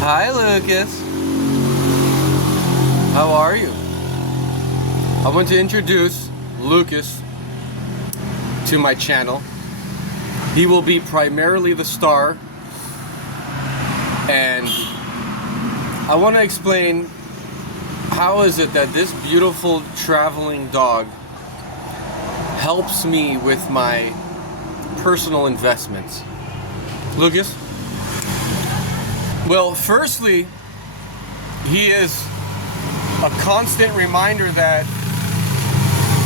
Hi, Lucas. How are you? I want to introduce Lucas to my channel. He will be primarily the star, and I want to explain how is it that this beautiful traveling dog helps me with my personal investments. Lucas? Well, firstly, he is a constant reminder that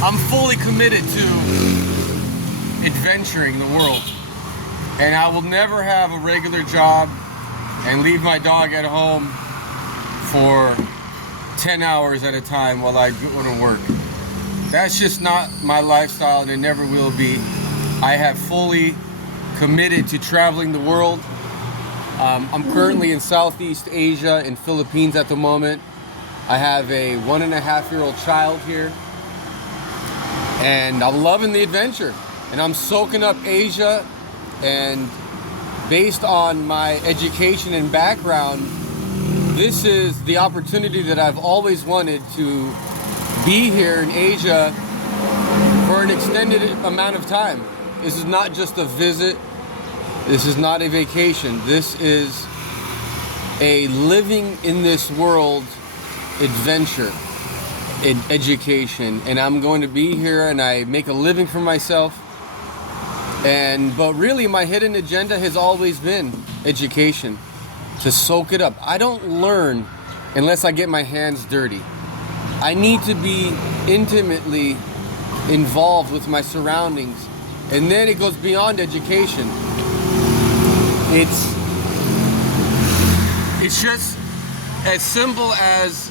I'm fully committed to adventuring the world, and I will never have a regular job and leave my dog at home for 10 hours at a time while I go to work. That's just not my lifestyle, and it never will be. I have fully committed to traveling the world. I'm currently in Southeast Asia, in Philippines at the moment. I have a 1.5-year-old child here, and I'm loving the adventure, and I'm soaking up Asia. And based on my education and background, this is the opportunity that I've always wanted to be here in Asia for an extended amount of time. This is not just a visit. This is not a vacation. This is a living in this world adventure, education. And I'm going to be here, and I make a living for myself. But really, my hidden agenda has always been education, to soak it up. I don't learn unless I get my hands dirty. I need to be intimately involved with my surroundings, and then it goes beyond education. It's just as simple as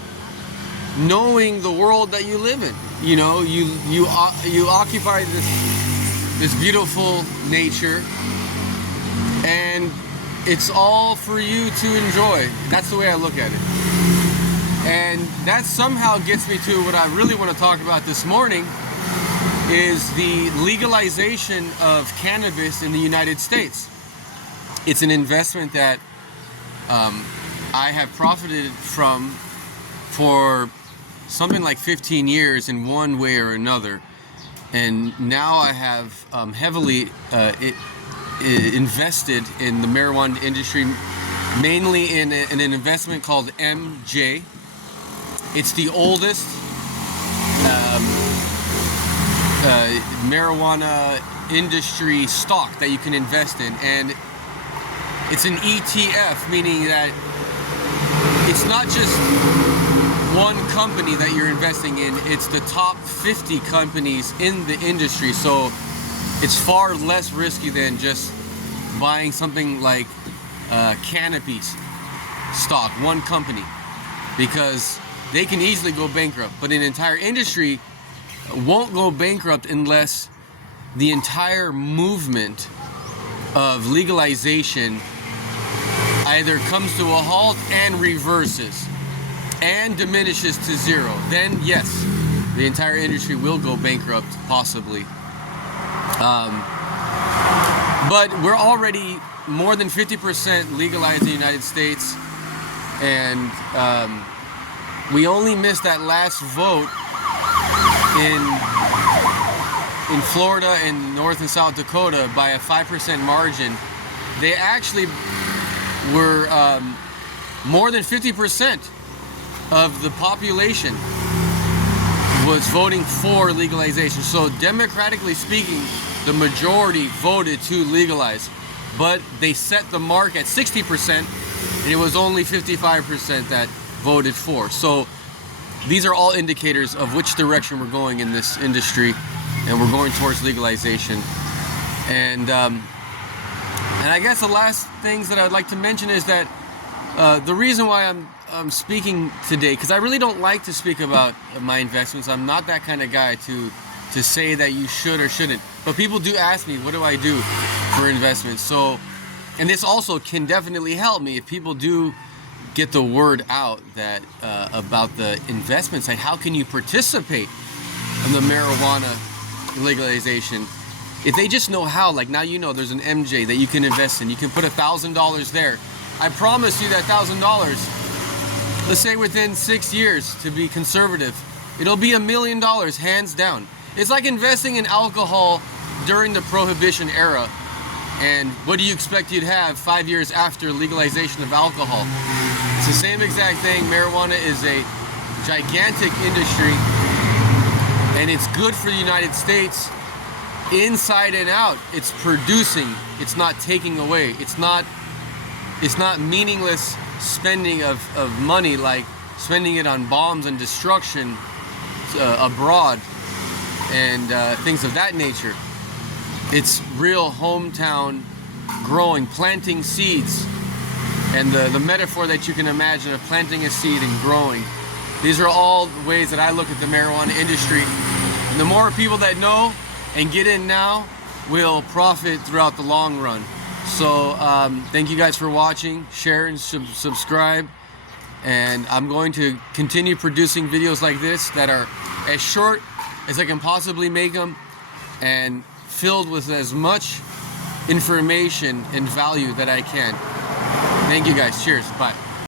knowing the world that you live in. You know, you occupy this beautiful nature, and it's all for you to enjoy. That's the way I look at it. And that somehow gets me to what I really want to talk about this morning, is the legalization of cannabis in the United States. It's an investment that I have profited from for something like 15 years in one way or another. And now I have heavily invested in the marijuana industry, mainly in an investment called MJ. It's the oldest marijuana industry stock that you can invest in, and it's an ETF, meaning that it's not just one company that you're investing in, it's the top 50 companies in the industry. So it's far less risky than just buying something like Canopy's stock, one company, because they can easily go bankrupt. But an entire industry won't go bankrupt unless the entire movement of legalization either comes to a halt and reverses and diminishes to zero. Then yes, the entire industry will go bankrupt, possibly. But we're already more than 50% legalized in the United States, and we only missed that last vote in Florida and North and South Dakota by a 5% margin. They actually were more than 50% of the population was voting for legalization. So democratically speaking, the majority voted to legalize, but they set the mark at 60%, and it was only 55% that voted for. So these are all indicators of which direction we're going in this industry, and we're going towards legalization. And I guess the last things that I'd like to mention is that the reason why I'm speaking today, because I really don't like to speak about my investments. I'm not that kind of guy to say that you should or shouldn't. But people do ask me, what do I do for investments? So, and this also can definitely help me if people do get the word out that about the investments. Like, how can you participate in the marijuana legalization? If they just know how, like now you know there's an MJ that you can invest in. You can put $1,000 there. I promise you that $1,000, let's say within 6 years, to be conservative, it'll be $1 million, hands down. It's like investing in alcohol during the Prohibition era. And what do you expect you'd have 5 years after legalization of alcohol? It's the same exact thing. Marijuana is a gigantic industry, and it's good for the United States inside and out. It's producing, it's not taking away. It's not meaningless spending of money, like spending it on bombs and destruction abroad and things of that nature. It's real hometown growing, planting seeds, and the metaphor that you can imagine of planting a seed and growing. These are all ways that I look at the marijuana industry. And the more people that know and get in now will profit throughout the long run. So thank you guys for watching, share and subscribe. And I'm going to continue producing videos like this that are as short as I can possibly make them and filled with as much information and value that I can. Thank you guys. Cheers. Bye.